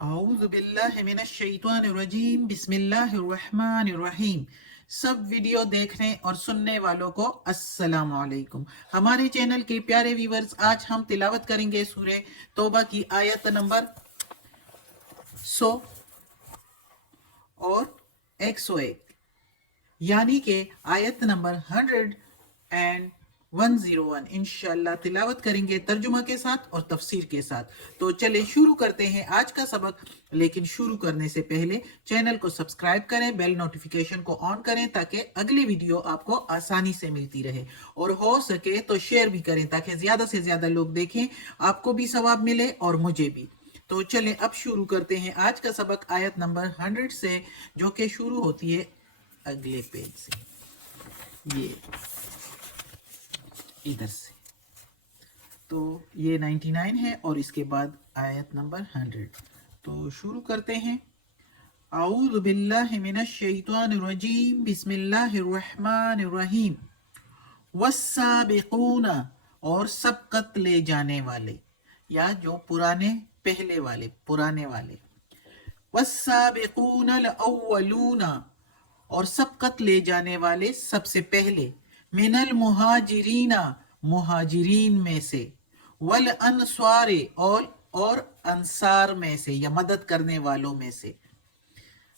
اعوذ باللہ من الشیطان الرجیم بسم اللہ الرحمن الرحیم۔ سب ویڈیو دیکھنے اور سننے والوں کو السلام علیکم۔ ہمارے چینل کے پیارے ویورز، آج ہم تلاوت کریں گے سورہ توبہ کی آیت نمبر 100 اور 101، یعنی کہ آیت نمبر 101 انشاءاللہ تلاوت کریں گے ترجمہ کے ساتھ اور تفسیر کے ساتھ۔ تو چلے شروع کرتے ہیں آج کا سبق، لیکن شروع کرنے سے پہلے چینل کو سبسکرائب کریں، بیل نوٹیفیکیشن کو آن کریں تاکہ اگلی ویڈیو آپ کو آسانی سے ملتی رہے، اور ہو سکے تو شیئر بھی کریں تاکہ زیادہ سے زیادہ لوگ دیکھیں، آپ کو بھی ثواب ملے اور مجھے بھی۔ تو چلیں اب شروع کرتے ہیں آج کا سبق آیت نمبر 100 سے، جو کہ شروع ہوتی ہے اگلے پیج سے، یہ ادھر سے۔ تو یہ 99 ہے اور اس کے بعد آیت نمبر 100۔ تو شروع کرتے ہیں۔ اعوذ باللہ من الشیطان الرجیم بسم اللہ الرحمن الرحیم۔ والسابقون، اور سبقت لے جانے والے، یا جو پہلے والے، پرانے والے۔ والسابقون الاولون، اور سبقت لے جانے والے سب سے پہلے، من المہاجرین، مہاجرین میں سے، والانصار، اور انصار میں سے یا مدد کرنے والوں میں سے۔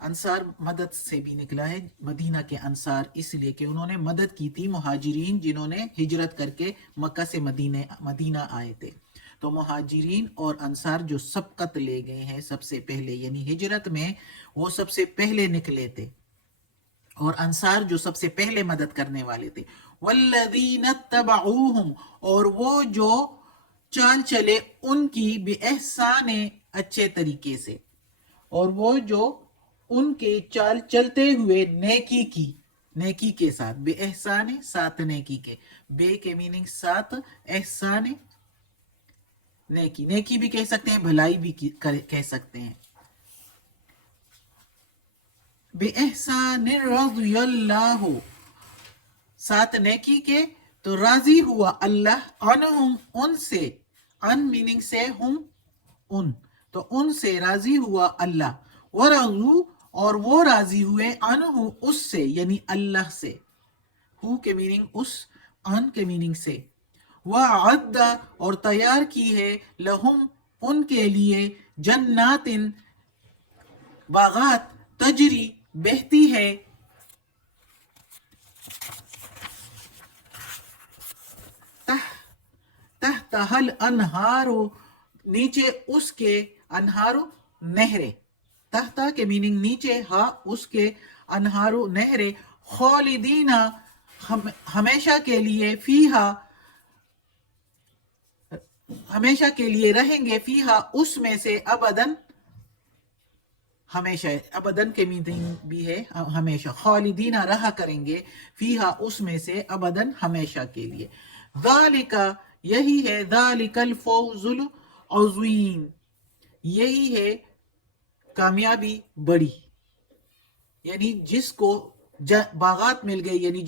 انصار مدد سے بھی نکلا ہے، مدینہ کے انصار اس لیے کہ انہوں نے مدد کی تھی مہاجرین جنہوں نے ہجرت کر کے مکہ سے مدینہ آئے تھے۔ تو مہاجرین اور انصار جو سبقت لے گئے ہیں سب سے پہلے، یعنی ہجرت میں وہ سب سے پہلے نکلے تھے، اور انصار جو سب سے پہلے مدد کرنے والے تھے۔ والذین اتبعوہم، اور وہ جو چال چلے ان کی، بِإِحْسَانٍ، اچھے طریقے سے، اور وہ جو ان کے چال چلتے ہوئے نیکی کی، نیکی کے ساتھ، بے احسان، ساتھ نیکی کے، بے کے میننگ ساتھ، احسان نیکی، نیکی بھی کہہ سکتے ہیں، بھلائی بھی کہہ سکتے ہیں۔ بے احسان رضی اللہ، ساتھ نیکی کے، تو راضی ہوا اللہ، عنہم، ان سے، ان میننگ سے ہم، ان، تو ان سے راضی ہوا اللہ، ورضو، اور وہ راضی ہوئے، عنہ، اس سے، یعنی اللہ سے، ہو کے میننگ اس، ان کے میننگ سے، وعد، اور تیار کی ہے، لہم، ان کے لیے، جنات، باغات، تجری، بہتی ہے، تحتہا الانہار، نیچے اس کے، انہار، نہریں، تحتا کے میننگ نیچے، ہا اس کے، انہار، نہریں، خالدین، ہمیشہ کے لیے، فیہا، ہمیشہ کے لیے رہیں گے، فیہا، اس میں سے، ابدن، ہمیشہ، ابدن کے میننگ بھی ہے ہمیشہ، خالدین، رہا کریں گے، فیہا، اس میں سے، ابدن، ہمیشہ کے لیے۔ ذالک، یہی ہے، ذالک الفوز العظیم، یہی ہے کامیابی بڑی، یعنی جس کو باغات مل گئے، یعنی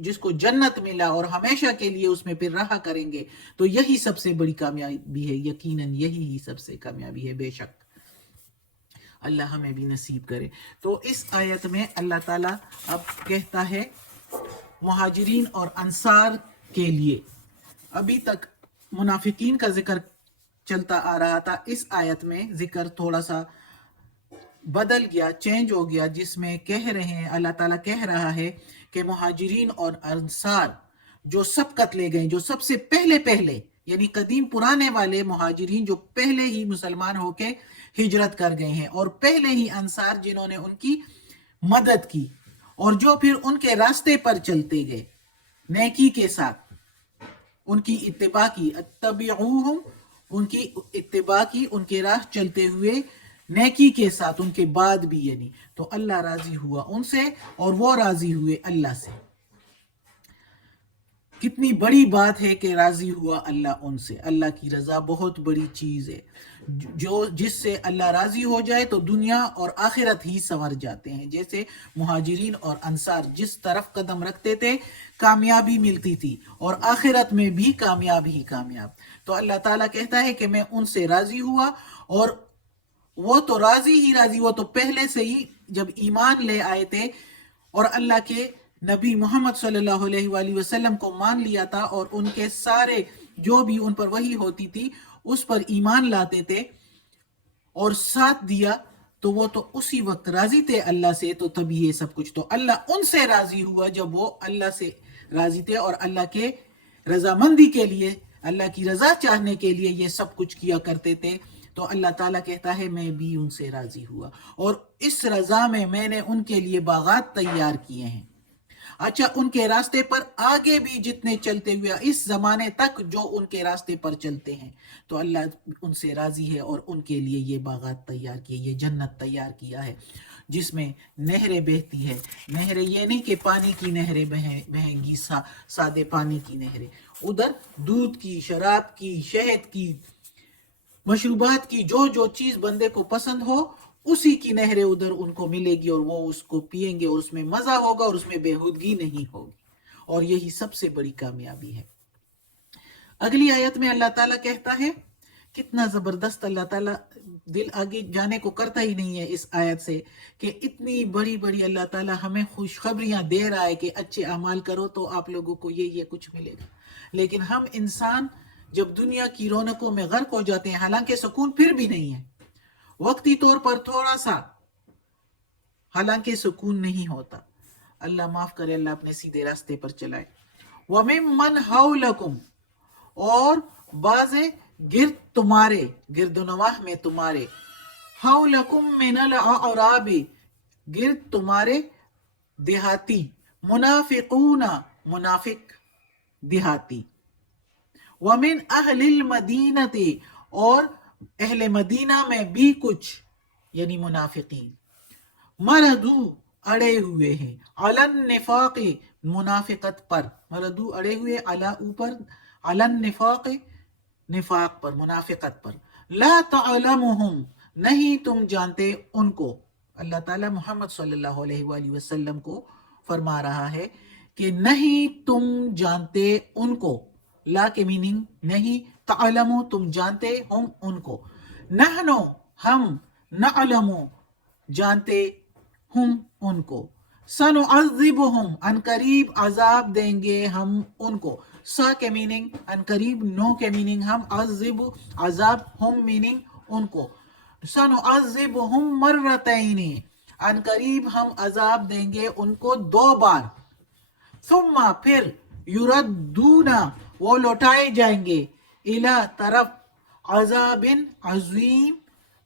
جس کو جنت ملا اور ہمیشہ کے لیے اس میں پھر رہا کریں گے، تو یہی سب سے بڑی کامیابی ہے، یقیناً یہی ہی سب سے کامیابی ہے، بے شک اللہ ہمیں بھی نصیب کرے۔ تو اس آیت میں اللہ تعالیٰ اب کہتا ہے مہاجرین اور انصار کے لیے، ابھی تک منافقین کا ذکر چلتا آ رہا تھا، اس آیت میں ذکر تھوڑا سا بدل گیا، چینج ہو گیا، جس میں کہہ رہے ہیں، اللہ تعالیٰ کہہ رہا ہے کہ مہاجرین اور انصار جو سبقت لے گئے، جو سب سے پہلے، یعنی قدیم پرانے والے مہاجرین جو پہلے ہی مسلمان ہو کے ہجرت کر گئے ہیں، اور پہلے ہی انصار جنہوں نے ان کی مدد کی، اور جو پھر ان کے راستے پر چلتے گئے نیکی کے ساتھ، ان کی اتباع کی، اتبعوہم، ان کی اتباع کی، ان کے راہ چلتے ہوئے نیکی کے ساتھ، ان کے بعد بھی، یعنی تو اللہ راضی ہوا ان سے اور وہ راضی ہوئے اللہ سے۔ کتنی بڑی بات ہے کہ راضی ہوا اللہ ان سے، اللہ کی رضا بہت بڑی چیز ہے، جس سے اللہ راضی ہو جائے تو دنیا اور آخرت ہی سنور جاتے ہیں۔ جیسے مہاجرین اور انصار جس طرف قدم رکھتے تھے کامیابی ملتی تھی، اور آخرت میں بھی کامیاب ہی کامیاب۔ تو اللہ تعالیٰ کہتا ہے کہ میں ان سے راضی ہوا، اور وہ تو راضی ہی راضی، وہ تو پہلے سے ہی جب ایمان لے آئے تھے اور اللہ کے نبی محمد صلی اللہ علیہ وآلہ وسلم کو مان لیا تھا، اور ان کے سارے جو بھی ان پر وحی ہوتی تھی اس پر ایمان لاتے تھے اور ساتھ دیا، تو وہ تو اسی وقت راضی تھے اللہ سے، تو تبھی یہ سب کچھ، تو اللہ ان سے راضی ہوا جب وہ اللہ سے راضی تھے اور اللہ کے رضامندی کے لیے، اللہ کی رضا چاہنے کے لیے یہ سب کچھ کیا کرتے تھے، تو اللہ تعالیٰ کہتا ہے میں بھی ان سے راضی ہوا، اور اس رضا میں نے ان کے لیے باغات تیار کیے ہیں۔ اچھا، ان کے راستے پر آگے بھی جتنے چلتے ہوئے اس زمانے تک جو ان کے راستے پر چلتے ہیں، تو اللہ ان سے راضی ہے اور ان کے لیے یہ باغات تیار کیے، یہ جنت تیار کیا ہے جس میں نہریں بہتی ہے۔ نہریں یہ نہیں کہ پانی کی نہریں بہیں گی، سادے پانی کی نہریں، ادھر دودھ کی، شراب کی، شہد کی، مشروبات کی، جو جو چیز بندے کو پسند ہو اسی کی نہریں ادھر ان کو ملے گی، اور وہ اس کو پیئیں گے اور اس میں مزہ ہوگا اور اس میں بےہودگی نہیں ہوگی، اور یہی سب سے بڑی کامیابی ہے۔ اگلی آیت میں اللہ تعالیٰ کہتا ہے، کتنا زبردست اللہ تعالیٰ، دل آگے جانے کو کرتا ہی نہیں ہے اس آیت سے، کہ اتنی بڑی بڑی اللہ تعالیٰ ہمیں خوشخبریاں دے رہا ہے کہ اچھے اعمال کرو تو آپ لوگوں کو یہ کچھ ملے گا، لیکن ہم انسان جب دنیا کی رونقوں میں غرق ہو جاتے ہیں، حالانکہ سکون پھر بھی نہیں ہے، وقتی طور پر تھوڑا سا، حالانکہ سکون نہیں ہوتا۔ اللہ معاف کرے، اللہ اپنے سیدھے راستے پر چلائے۔ وَمِمَّنْ حَوْلَكُمْ، اور بعض گرد تمہارے، گرد و نواح میں تمہارے، حَوْلَكُمْ مِنَ الْأَعْرَابِ، گرد تمہارے دیہاتی، منافقون، منافق دیہاتی، وَمِنْ أَهْلِ الْمَدِينَةِ، اور اہل مدینہ میں بھی کچھ، یعنی منافقین، مردو اڑے ہوئے ہیں، علی النفاق، منافقت پر، مردو اڑے ہوئے، علی اوپر، علی النفاق، نفاق پر، منافقت پر، لا تعلمہم، نہیں تم جانتے ان کو، اللہ تعالیٰ محمد صلی اللہ علیہ وآلہ وسلم کو فرما رہا ہے کہ نہیں تم جانتے ان کو، لا کے میننگ نہیں، تعلمو تم جانتے، ہم ان کو، نحنو ہم، نعلم جانتے، ہم ان کو، سنعذبہم ان قریب عذاب دیں گے ہم ان کو، سا کے میننگ ان قریب، نو کے میننگ ہم، عذب عذاب، ہم میننگ ان کو، سنعذبہم مرتین ان قریب ہم عذاب دیں گے ان کو 2 بار، ثم پھر، یردون وہ لوٹائے جائیں گے، الی طرف، عذاب عظیم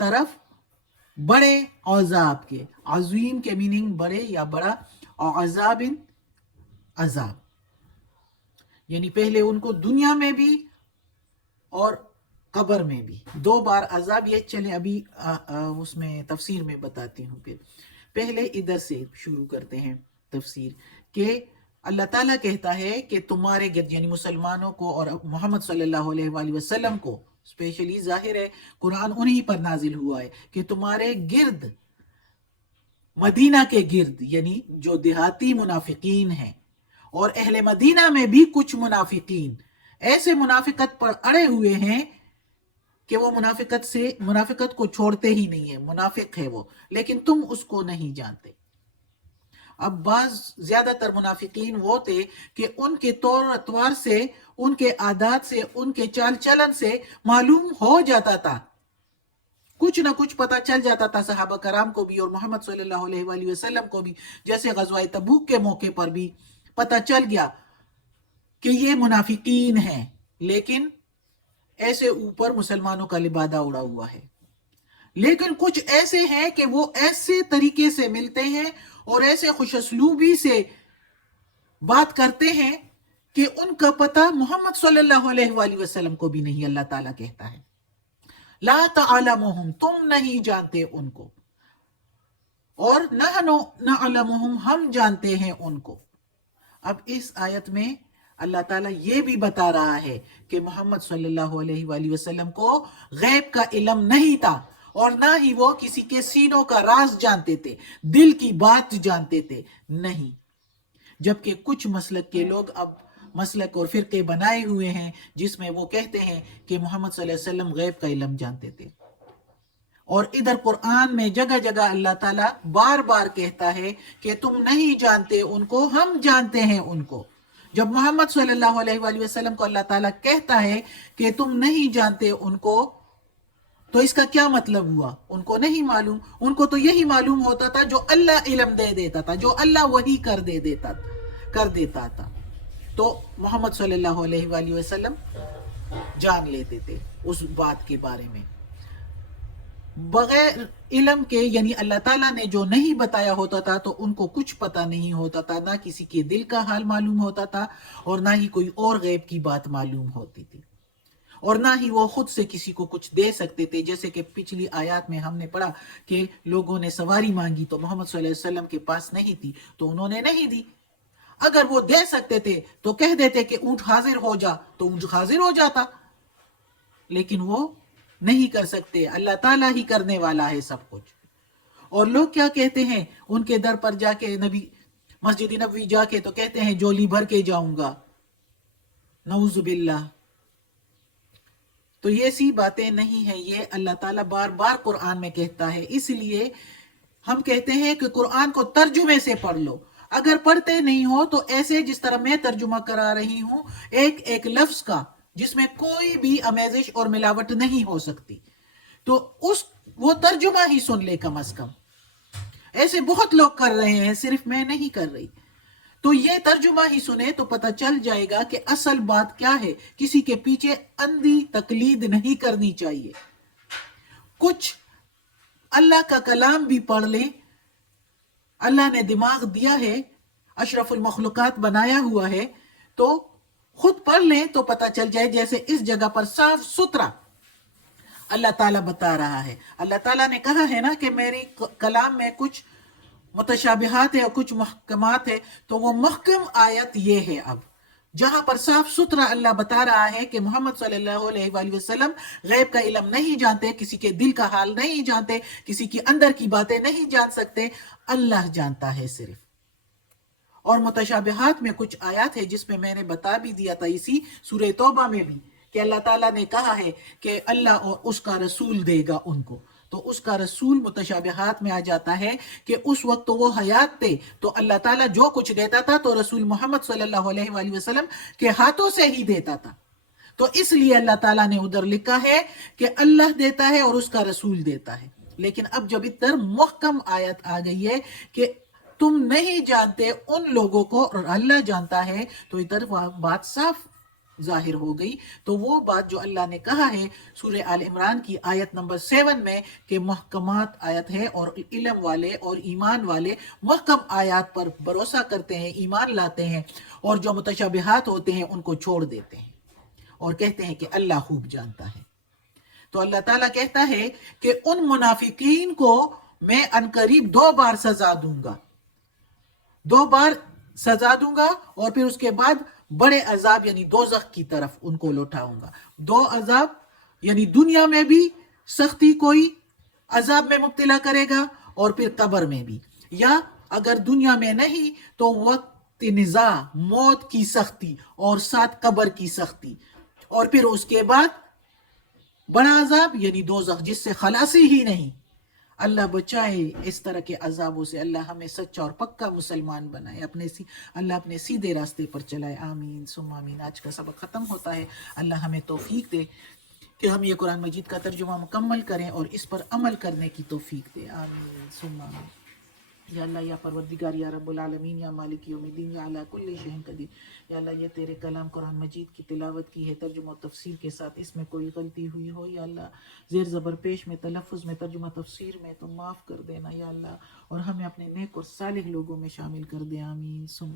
طرف بڑے عذاب کے، عظیم کے میننگ بڑے یا بڑا، اور عذاب عذاب، یعنی پہلے ان کو دنیا میں بھی اور قبر میں بھی 2 بار عذاب، یہ چلیں ابھی اس میں تفسیر میں بتاتی ہوں، پھر پہلے ادھر سے شروع کرتے ہیں تفسیر، کہ اللہ تعالیٰ کہتا ہے کہ تمہارے گرد، یعنی مسلمانوں کو اور محمد صلی اللہ علیہ وآلہ وسلم کو اسپیشلی، ظاہر ہے قرآن انہی پر نازل ہوا ہے، کہ تمہارے گرد، مدینہ کے گرد، یعنی جو دیہاتی منافقین ہیں، اور اہل مدینہ میں بھی کچھ منافقین ایسے منافقت پر اڑے ہوئے ہیں کہ وہ منافقت کو چھوڑتے ہی نہیں ہیں، منافق ہے وہ، لیکن تم اس کو نہیں جانتے۔ اب بعض زیادہ تر منافقین وہ تھے کہ ان کے طور اطوار سے، ان کے عادات سے، ان کے چال چلن سے معلوم ہو جاتا تھا، کچھ نہ کچھ پتہ چل جاتا تھا صحابہ کرام کو بھی اور محمد صلی اللہ علیہ وآلہ وسلم کو بھی، جیسے غزوہ تبوک کے موقع پر بھی پتہ چل گیا کہ یہ منافقین ہیں، لیکن ایسے اوپر مسلمانوں کا لبادہ اڑا ہوا ہے، لیکن کچھ ایسے ہیں کہ وہ ایسے طریقے سے ملتے ہیں اور ایسے خوش اسلوبی سے بات کرتے ہیں کہ ان کا پتہ محمد صلی اللہ علیہ وآلہ وسلم کو بھی نہیں، اللہ تعالیٰ کہتا ہے لا تعلمہم، تم نہیں جانتے ان کو، اور نحنو نعلمہم، ہم جانتے ہیں ان کو۔ اب اس آیت میں اللہ تعالیٰ یہ بھی بتا رہا ہے کہ محمد صلی اللہ علیہ وآلہ وسلم کو غیب کا علم نہیں تھا، اور نہ ہی وہ کسی کے سینوں کا راز جانتے تھے، دل کی بات جانتے تھے، نہیں، جبکہ کچھ مسلک کے لوگ اب مسلک اور فرقے بنائے ہوئے ہیں جس میں وہ کہتے ہیں کہ محمد صلی اللہ علیہ وسلم غیب کا علم جانتے تھے، اور ادھر قرآن میں جگہ جگہ اللہ تعالیٰ بار بار کہتا ہے کہ تم نہیں جانتے ان کو، ہم جانتے ہیں ان کو۔ جب محمد صلی اللہ علیہ وآلہ وسلم کو اللہ تعالیٰ کہتا ہے کہ تم نہیں جانتے ان کو، تو اس کا کیا مطلب ہوا؟ ان کو نہیں معلوم، ان کو تو یہی معلوم ہوتا تھا جو اللہ علم دے دیتا تھا، جو اللہ وحی کر دیتا تھا، تو محمد صلی اللہ علیہ وآلہ وسلم جان لیتے تھے اس بات کے بارے میں۔ بغیر علم کے، یعنی اللہ تعالیٰ نے جو نہیں بتایا ہوتا تھا تو ان کو کچھ پتہ نہیں ہوتا تھا، نہ کسی کے دل کا حال معلوم ہوتا تھا اور نہ ہی کوئی اور غیب کی بات معلوم ہوتی تھی، اور نہ ہی وہ خود سے کسی کو کچھ دے سکتے تھے۔ جیسے کہ پچھلی آیات میں ہم نے پڑھا کہ لوگوں نے سواری مانگی تو محمد صلی اللہ علیہ وسلم کے پاس نہیں تھی تو انہوں نے نہیں دی۔ اگر وہ دے سکتے تھے تو کہہ دیتے کہ اونٹ حاضر ہو جا، تو اونٹ حاضر ہو جاتا، لیکن وہ نہیں کر سکتے۔ اللہ تعالیٰ ہی کرنے والا ہے سب کچھ۔ اور لوگ کیا کہتے ہیں ان کے در پر جا کے، نبی مسجد نبوی جا کے تو کہتے ہیں جولی بھر کے جاؤں گا، نعوذ باللہ۔ تو یہ سی باتیں نہیں ہیں، یہ اللہ تعالیٰ بار بار قرآن میں کہتا ہے۔ اس لیے ہم کہتے ہیں کہ قرآن کو ترجمے سے پڑھ لو۔ اگر پڑھتے نہیں ہو تو ایسے جس طرح میں ترجمہ کرا رہی ہوں، ایک ایک لفظ کا، جس میں کوئی بھی آمیزش اور ملاوٹ نہیں ہو سکتی، تو وہ ترجمہ ہی سن لے کم از کم۔ ایسے بہت لوگ کر رہے ہیں، صرف میں نہیں کر رہی۔ تو یہ ترجمہ ہی سنے تو پتہ چل جائے گا کہ اصل بات کیا ہے۔ کسی کے پیچھے اندھی تقلید نہیں کرنی چاہیے۔ کچھ اللہ کا کلام بھی پڑھ لیں، اللہ نے دماغ دیا ہے، اشرف المخلوقات بنایا ہوا ہے، تو خود پڑھ لیں تو پتہ چل جائے۔ جیسے اس جگہ پر صاف ستھرا اللہ تعالیٰ بتا رہا ہے۔ اللہ تعالیٰ نے کہا ہے نا کہ میری کلام میں کچھ متشابہات ہے اور کچھ محکمات ہے، تو وہ محکم آیت یہ ہے اب، جہاں پر صاف ستھرا اللہ بتا رہا ہے کہ محمد صلی اللہ علیہ وآلہ وسلم غیب کا علم نہیں جانتے، کسی کے دل کا حال نہیں جانتے، کسی کی اندر کی باتیں نہیں جان سکتے، اللہ جانتا ہے صرف۔ اور متشابہات میں کچھ آیات ہے جس میں میں نے بتا بھی دیا تھا اسی سورہ توبہ میں بھی، کہ اللہ تعالیٰ نے کہا ہے کہ اللہ اور اس کا رسول دے گا ان کو، تو اس کا رسول متشابہات میں آ جاتا ہے کہ اس وقت تو وہ حیات تھے، تو اللہ تعالیٰ جو کچھ دیتا تھا تو رسول محمد صلی اللہ علیہ وآلہ وسلم کے ہاتھوں سے ہی دیتا تھا۔ تو اس لیے اللہ تعالیٰ نے ادھر لکھا ہے کہ اللہ دیتا ہے اور اس کا رسول دیتا ہے۔ لیکن اب جب ادھر محکم آیت آ گئی ہے کہ تم نہیں جانتے ان لوگوں کو اور اللہ جانتا ہے، تو ادھر بات صاف ظاہر ہو گئی۔ تو وہ بات جو اللہ نے کہا ہے سورہ آل عمران کی آیت نمبر 7 میں کہ محکمات آیت ہے، اور علم والے اور ایمان والے محکم آیات پر بھروسہ کرتے ہیں، ایمان لاتے ہیں، اور جو متشابہات ہوتے ہیں ان کو چھوڑ دیتے ہیں اور کہتے ہیں کہ اللہ خوب جانتا ہے۔ تو اللہ تعالیٰ کہتا ہے کہ ان منافقین کو میں عنقریب 2 بار سزا دوں گا، 2 بار سزا دوں گا، اور پھر اس کے بعد بڑے عذاب یعنی دوزخ کی طرف ان کو لوٹاؤں گا۔ 2 عذاب یعنی دنیا میں بھی سختی کوئی عذاب میں مبتلا کرے گا، اور پھر قبر میں بھی، یا اگر دنیا میں نہیں تو وقت نزاع موت کی سختی اور ساتھ قبر کی سختی، اور پھر اس کے بعد بڑا عذاب یعنی دوزخ جس سے خلاصی ہی نہیں۔ اللہ بچائے اس طرح کے عذابوں سے، اللہ ہمیں سچا اور پکا مسلمان بنائے، اللہ اپنے سیدھے راستے پر چلائے۔ آمین ثم آمین۔ آج کا سبق ختم ہوتا ہے، اللہ ہمیں توفیق دے کہ ہم یہ قرآن مجید کا ترجمہ مکمل کریں اور اس پر عمل کرنے کی توفیق دے۔ آمین ثم آمین۔ یا اللہ، یا پروردگار، یا رب العالمین، یا مالک یوم الدین، یا علی کل شیء قدیر، یا اللہ یہ تیرے کلام قرآن مجید کی تلاوت کی ہے ترجمہ و تفسیر کے ساتھ، اس میں کوئی غلطی ہوئی ہو یا اللہ، زیر زبر پیش میں، تلفظ میں، ترجمہ تفسیر میں، تو معاف کر دینا یا اللہ، اور ہمیں اپنے نیک اور صالح لوگوں میں شامل کر دے۔ آمین ثم